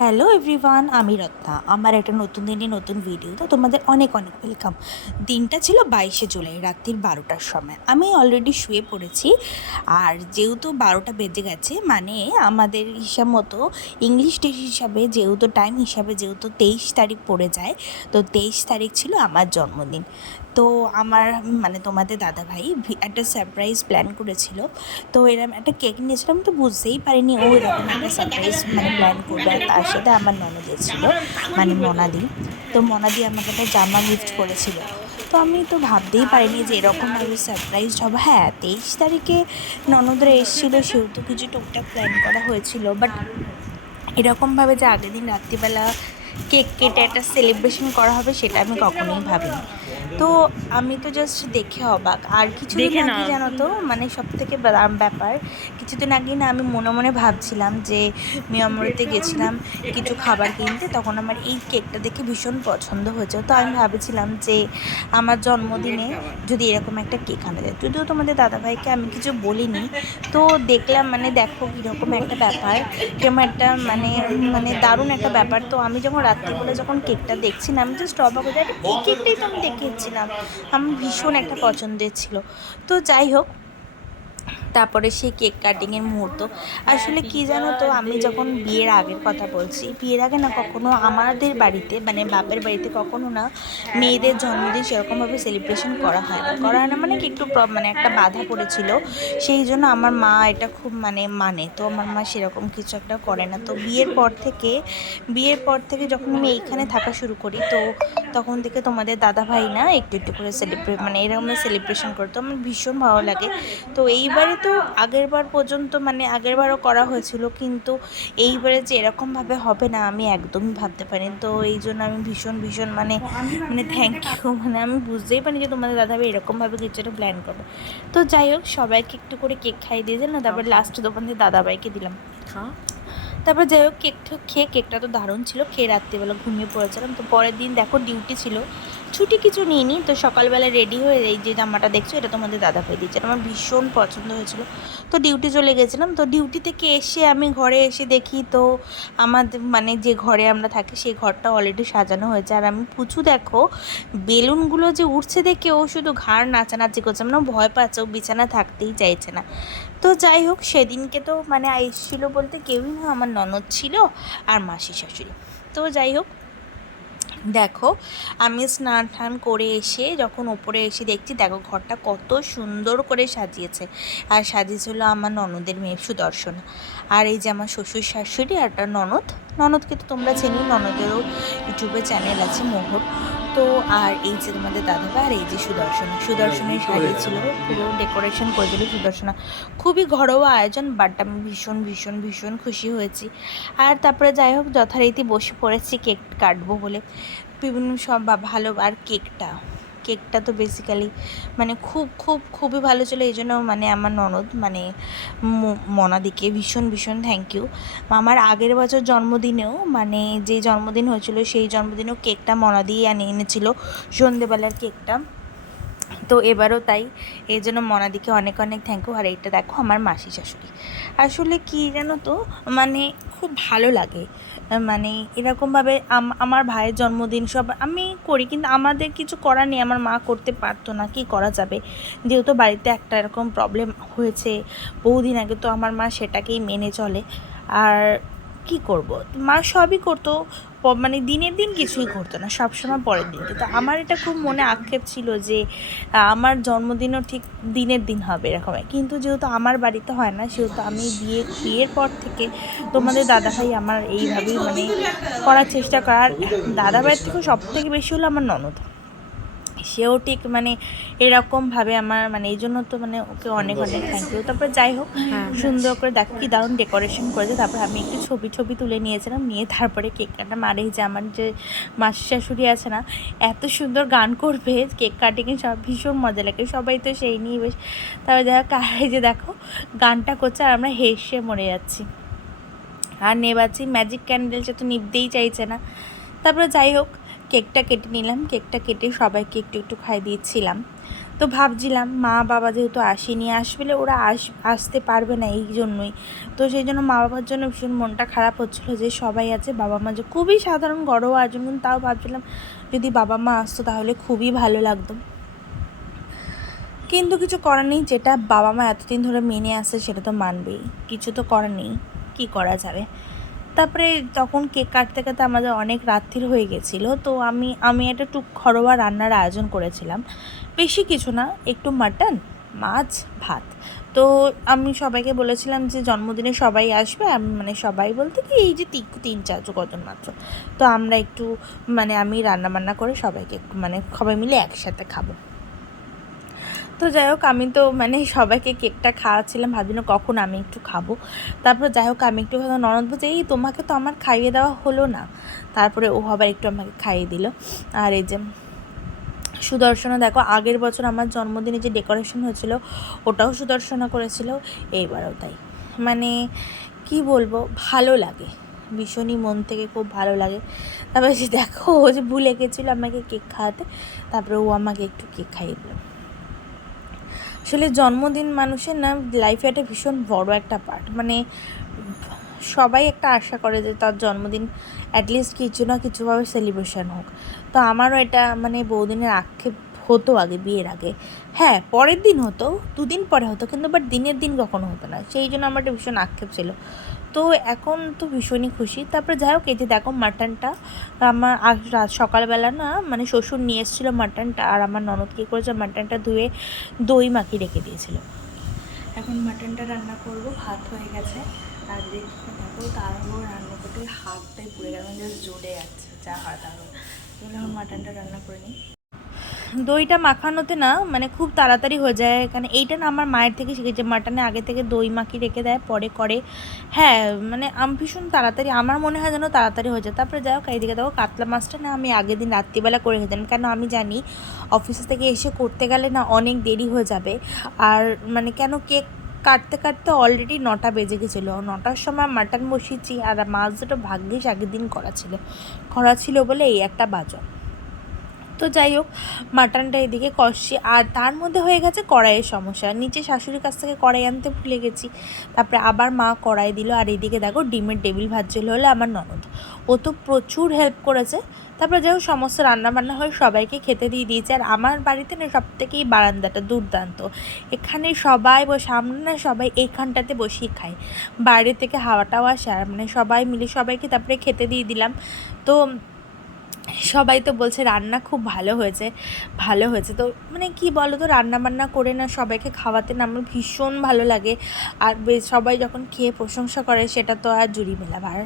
Hello everyone, আমি রত্না। আমার একটা নতুন দিনে নতুন ভিডিওতে তোমাদের অনেক অনেক ওয়েলকাম। দিনটা ছিল 22শে জুলাই, রাত্রির 12টার সময়। আমি অলরেডি শুয়ে পড়েছি। আর যেহেতু 12টা বেজে গেছে, মানে আমাদের হিসাব মতো ইংলিশ ডে হিসাবে যেহেতু টাইম হিসাবে যেহেতু 23 তারিখ পড়ে যায়, তো 23 তারিখ ছিল আমার জন্মদিন। তো আমার মানে তোমাদের দাদাভাই একটা সারপ্রাইজ প্ল্যান করেছিল। তো এরকম একটা কেক নিয়েছিলাম, তো বুঝতেই পারিনি ও এরকম একটা সারপ্রাইজ মানে প্ল্যান করবে। আর তার সাথে আমার ননদ ছিল, মানে মনাদি। তো মনাদি আমাকে একটা জামা গিফট করেছিল। তো আমি তো ভাবতেই পারিনি যে এরকমভাবে সারপ্রাইজ হবো। হ্যাঁ, 23 তারিখে ননদরা এসেছিলো, সেহেতু কিছু টুকটাক প্ল্যান করা হয়েছিল, বাট এরকমভাবে যে আগের দিন রাত্রিবেলা কেক কেটে একটা সেলিব্রেশন করা হবে সেটা আমি কখনোই ভাবিনি। তো আমি তো জাস্ট দেখে অবাক। আর কিছুদিন আগে জানো তো, মানে সব থেকে ব্যাপার, কিছুদিন আগে না আমি মনে মনে ভাবছিলাম যে মিয়ামরিতে গেছিলাম কিছু খাবার কিনতে, তখন আমার এই কেকটা দেখে ভীষণ পছন্দ হয়েছে। তো আমি ভাবছিলাম যে আমার জন্মদিনে যদি এরকম একটা কেক আনা যায়। যদিও তোমাদের দাদাভাইকে আমি কিছু বলিনি, তো দেখলাম মানে দেখো কীরকম একটা ব্যাপার, কেমন একটা মানে মানে দারুণ একটা ব্যাপার। তো আমি যখন রাত্রিবেলা যখন কেকটা দেখছিলাম, আমি জাস্ট অবাক হয়ে যাই, এই কেকটাই তো আমি দেখেছিলাম, আমার ভীষণ একটা পছন্দের ছিল। তো যাই হোক, তারপরে সেই কেক কাটিংয়ের মুহূর্ত। আসলে কি জানো তো, আমি যখন বিয়ের আগের কথা বলছি, বিয়ের আগে না কখনো আমাদের বাড়িতে মানে বাপের বাড়িতে কখনো না মেয়েদের জন্মদিন সেরকমভাবে সেলিব্রেশন করা হয় না মানে কি একটু মানে একটা বাধা পড়েছিল। সেই জন্য আমার মা এটা খুব মানে তো আমার মা সেরকম কিছু একটা করে না। তো বিয়ের পর থেকে যখন আমি এইখানে থাকা শুরু করি, তো তখন থেকে তোমাদের দাদা ভাই না একটু একটু করে মানে এরকম সেলিব্রেশন করতো, আমার ভীষণ ভালো লাগে। তো এইবারে তো আগেরবার পর্যন্ত মানে আগেরবারও করা হয়েছিল, কিন্তু এইবারে যে এরকমভাবে হবে না আমি একদমই ভাবতে পারিনি। তো এই জন্য আমি ভীষণ ভীষণ মানে মানে থ্যাংক ইউ, মানে আমি বুঝতেই পারিনি যে তোমাদের দাদাভাই এরকমভাবে কিছু একটা প্ল্যান করবে। তো যাই হোক, সবাইকে একটু করে কেক খাইয়ে দিয়েছিলাম, তারপর লাস্টে তোমাদের দাদাভাইকে দিলাম। তারপর যাই হোক, কেকটা তো দারুণ ছিল। খেয়ে রাত্রিবেলা ঘুমিয়ে পড়েছিলাম। তো পরের দিন দেখো ডিউটি ছিল, ছুটি কিছু নিইনি। তো সকালবেলা রেডি হয়ে এই যে জামাটা দেখছো, এটা তোমাদের দাদাভাই দিয়েছে, আমার ভীষণ পছন্দ হয়েছিল। তো ডিউটি চলে গেছিলাম। তো ডিউটি থেকে এসে আমি ঘরে এসে দেখি, তো আমাদের মানে যে ঘরে আমরা থাকি সেই ঘরটা অলরেডি সাজানো হয়েছে। আর আমি পুচু দেখো বেলুনগুলো যে উঠছে দেখে ও শুধু ঘাড় নাচানাচি করছে, মানে ভয় পাচ্ছে, ও বিছানা থাকতেই চাইছে না। তো যাই হোক, সেদিনকে তো মানে এসেছিলো বলতে কেউই না, আমার ননদ ছিল আর মাসি শাশুড়ি। তো যাই হোক, দেখো আমি স্নান টান করে এসে যখন ওপরে এসে দেখছি, দেখো ঘরটা কত সুন্দর করে সাজিয়েছে। আর সাজিয়েছিল আমার ননদের মেয়ে সুদর্শনা। আর এই যে আমার শ্বশুর শাশুড়ি আর একটা ননদকে তো তোমরা চেনি, ননদেরও ইউটিউবে চ্যানেল আছে মোহর। তো আর এই যে তোমাদের দাদাভাই, আর এই যে সুদর্শনের সাজিয়েছিল, পুরো ডেকোরেশন করেছিল সুদর্শনা। খুবই ঘরোয়া আয়োজন, বাট আমি ভীষণ ভীষণ ভীষণ খুশি হয়েছি। আর তারপরে যাই হোক, যথারীতি বসে পড়েছি কেক কাটবো বলে বিভিন্ন সব ভালো। আর কেকটা তো বেসিক্যালি মানে খুবই ভালো ছিল। এই জন্য মানে আমার ননদ মানে মনাদিকে ভীষণ ভীষণ থ্যাংক ইউ। আমার আগের বছর জন্মদিনেও মানে যে জন্মদিন হয়েছিল সেই জন্মদিনেও কেকটা মনাদিই এনেছিল, সন্ধেবেলার কেকটা। তো এবারও তাই, এই জন্য মনাদিকে অনেক অনেক থ্যাংক ইউ। আর এইটা দেখো আমার মাসি শাশুড়ি। আসলে কি জানো তো, মানে খুব ভালো লাগে, মানে এরকমভাবে আমার ভাইয়ের জন্মদিন সব আমি করি, কিন্তু আমাদের কিছু করার নেই, আমার মা করতে পারতো না, কি করা যাবে, যেহেতু বাড়িতে একটা এরকম প্রবলেম হয়েছে বহুদিন আগে, তো আমার মা সেটাকেই মেনে চলে। আর কি করব, মা সবই করতো, মানে দিনের দিন কিছুই করতো না, সবসময় পরের দিনকে। তো আমার এটা খুব মনে আক্ষেপ ছিল যে আমার জন্মদিনও ঠিক দিনের দিন হবে এরকম, কিন্তু যেহেতু আমার বাড়িতে হয় না, সেহেতু আমি বিয়ের পর থেকে তোমাদের দাদাভাই আমার এইভাবেই মানে করার চেষ্টা করার। দাদাভাইয়ের থেকেও সব থেকে বেশি হলো আমার ননদ, সেও ঠিক মানে এরকমভাবে আমার মানে এই জন্য তো মানে ওকে অনেক অনেক থ্যাংক ইউ। তারপরে যাই হোক, সুন্দর করে দেখো কি দারুণ ডেকোরেশন করেছে। তারপর আমি একটু ছবি তুলে নিয়েছিলাম, নিয়ে তারপরে কেক কাটা মারে যে আমার যে মাসি শাশুড়ি আছে না, এত সুন্দর গান করবে কেক কাটিংয়ে, সব ভীষণ মজা লাগে, সবাই তো সেই নিয়ে বেশ। তারপরে দেখো কারে যে দেখো গানটা করছে আর আমরা হেসে মরে যাচ্ছি। আর নেবাচ্ছি ম্যাজিক ক্যান্ডেলটা তো নিভতেই চাইছে না। তারপরে যাই হোক, কেকটা কেটে নিলাম, কেকটা কেটে সবাইকে একটু একটু খাই দিয়েছিলাম। তো ভাবছিলাম মা বাবা যেহেতু আসেনি, আসলে ওরা আসতে পারবে না এই জন্যই, তো সেই জন্য মা বাবার জন্য ভীষণ মনটা খারাপ হচ্ছিলো যে সবাই আছে, বাবা মা যে খুবই সাধারণ ঘরোয়া আয়োজন, কিন্তু তাও ভাবছিলাম যদি বাবা মা আসতো তাহলে খুবই ভালো লাগতো। কিন্তু কিছু করার নেই, যেটা বাবা মা এতদিন ধরে মেনে আসে সেটা তো মানবেই, কিছু তো করার নেই, কী করা যাবে। তারপরে তখন কেক কাটতে কাটতে আমাদের অনেক রাত্রির হয়ে গেছিলো, তো আমি একটা ঘরোয়া রান্নার আয়োজন করেছিলাম, বেশি কিছু না, একটু মাটন, মাছ, ভাত। তো আমি সবাইকে বলেছিলাম যে জন্মদিনে সবাই আসবে, মানে সবাই বলতে কি এই যে 3-4 কজন মাত্র, তো আমরা একটু মানে আমি রান্নাবান্না করে সবাইকে মানে সবাই মিলে একসাথে খাবো। তো যাই হোক, আমি তো মানে সবাইকে কেকটা খাওয়াচ্ছিলাম, ভাবি না কখন আমি একটু খাবো। তারপর যাই হোক আমি একটু ননদ বলছে এই তোমাকে তো আমার খাইয়ে দেওয়া হলো না, তারপরে ও আবার একটু আমাকে খাইয়ে দিল। আর এই যে সুদর্শনা দেখো, আগের বছর আমার জন্মদিনে যে ডেকোরেশন হয়েছিল ওটাও সুদর্শনা করেছিল, এইবারও তাই। মানে কি বলবো, ভালো লাগে, ভীষণই মন থেকে খুব ভালো লাগে। তারপরে যে দেখো ও যে ভুলে গেছিলো আমাকে কেক খাওয়াতে, তারপরে ও আমাকে একটু কেক খাইয়ে দিল। আসলে জন্মদিন মানুষের না লাইফে একটা ভীষণ বড় একটা পার্ট, মানে সবাই একটা আশা করে যে তার জন্মদিন অ্যাটলিস্ট কিছু না কিছুভাবে সেলিব্রেশন হোক। তো আমারও এটা মানে বউদিনের আক্ষেপ হতো আগে, বিয়ের আগে, হ্যাঁ পরের দিন হতো, 2 দিন পরে হতো, কিন্তু বাট দিনের দিন কখনো হতো না, সেই জন্য আমার একটা ভীষণ আক্ষেপ ছিল। তো এখন তো ভীষণই খুশি। তারপরে যাই হোক, এই যে দেখো মাটনটা আমার রাত সকালবেলা না মানে শ্বশুর নিয়ে এসেছিলো মাটনটা, আর আমার ননদ কী করেছে মাটনটা ধুয়ে দই মাখিয়ে রেখে দিয়েছিল। এখন মাটনটা রান্না করব, ভাত হয়ে গেছে, আর দেখো তারপর রান্না করতে হাতটাই পুড়ে গেল, জাস্ট জ্বলে যাচ্ছে, যা হয় তারপর এখন মাটনটা রান্না করে নিই। দইটা মাখানোতে না মানে খুব তাড়াতাড়ি হয়ে যায়, এখানে এইটা না আমার মায়ের থেকে শিখেছে, মাটনে আগে থেকে দই মাখিয়ে রেখে দেয় পরে করে, হ্যাঁ মানে আমি ভীষণ তাড়াতাড়ি, আমার মনে হয় যেন তাড়াতাড়ি হয়ে যায়। তারপরে যাই হোক এইদিকে দেখো কাতলা মাছটা না আমি আগের দিন রাত্রিবেলা করে রেখেছিলাম, কেন আমি জানি অফিস থেকে এসে করতে গেলে না অনেক দেরি হয়ে যাবে, আর মানে কেন কেক কাটতে কাটতে অলরেডি 9টা বেজে গেছিলো, 9টার সময় মাটন বসিয়েছি, আর মাছ দুটো ভাগ্যিস আগের দিন করা ছিল বলে এই একটা বাজন। তো যাই হোক মাটনটা এদিকে কষছি, আর তার মধ্যে হয়ে গেছে কড়াইয়ের সমস্যা, নিচে শাশুড়ির কাছ থেকে কড়াই আনতে ভুলে গেছি, তারপরে আবার মা কড়াই দিল, আর এদিকে দেখো ডিমের টেবিল ভাজছিল হলে আমার ননদ, ও তো প্রচুর হেল্প করেছে। তারপরে যাই হোক সমস্ত রান্নাবান্না হয়ে সবাইকে খেতে দিয়ে দিয়েছে, আর আমার বাড়িতে না সব থেকেই বারান্দাটা দুর্দান্ত, এখানে সবাই সামনে না সবাই এইখানটাতে বসেই খায়, বাইরে থেকে হাওয়াটাও আসে, আর মানে সবাই মিলে সবাইকে তারপরে খেতে দিয়ে দিলাম। তো সবাই তো বলছে রান্না খুব ভালো হয়েছে, ভালো হয়েছে। তো মানে কি বলো তো, রান্না বান্না করে না সবাইকে খাওয়াতে না আমার ভীষণ ভালো লাগে, আর বেশ সবাই যখন খেয়ে প্রশংসা করে সেটা তো আর জুড়ি মেলাবার।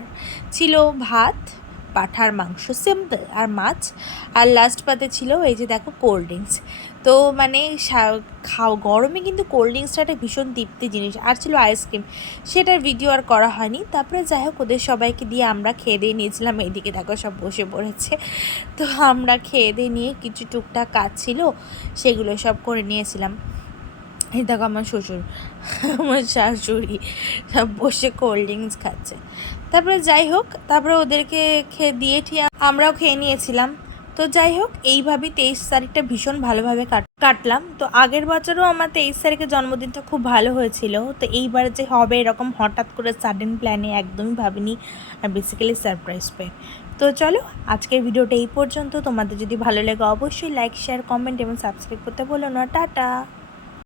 ছিল ভাত, পাঁঠার মাংস সিম্পল, আর মাছ, আর লাস্ট পাতে ছিল এই যে দেখো কোল্ড ড্রিঙ্কস। তো মানে গরমে কিন্তু কোল্ড ড্রিঙ্কসটা একটা ভীষণ তৃপ্তি জিনিস, আর ছিল আইসক্রিম, সেটার ভিডিও আর করা হয়নি। তারপরে যাই হোক ওদের সবাইকে দিয়ে আমরা খেয়ে দিয়ে নিয়েছিলাম, এইদিকে দেখো সব বসে পড়েছে। তো আমরা খেয়ে দিয়ে নিয়ে কিছু টুকটাক কাজ ছিল সেগুলো সব করে নিয়েছিলাম। এই দেখো আমার শ্বশুর, আমার শাশুড়ি সব বসে কোল্ড ড্রিঙ্কস খাচ্ছে। তারপরে যাই হোক, তারপরে ওদেরকে খেয়ে দিয়ে ঠিক আমরাও খেয়ে নিয়েছিলাম। তো যাই হোক এইভাবেই 23 তারিখটা ভীষণ ভালোভাবে কাটলাম। তো আগের বছরও আমার 23 তারিখের জন্মদিনটা খুব ভালো হয়েছিল, তো এইবার যে হবে এরকম হঠাৎ করে সাডেন প্ল্যানে একদমই ভাবিনি, আর বেসিক্যালি সারপ্রাইজ পেয়ে। তো চলো আজকের ভিডিওটা এই পর্যন্ত, তোমাদের যদি ভালো লাগে অবশ্যই লাইক শেয়ার কমেন্ট এবং সাবস্ক্রাইব করতে বলো না। টাটা।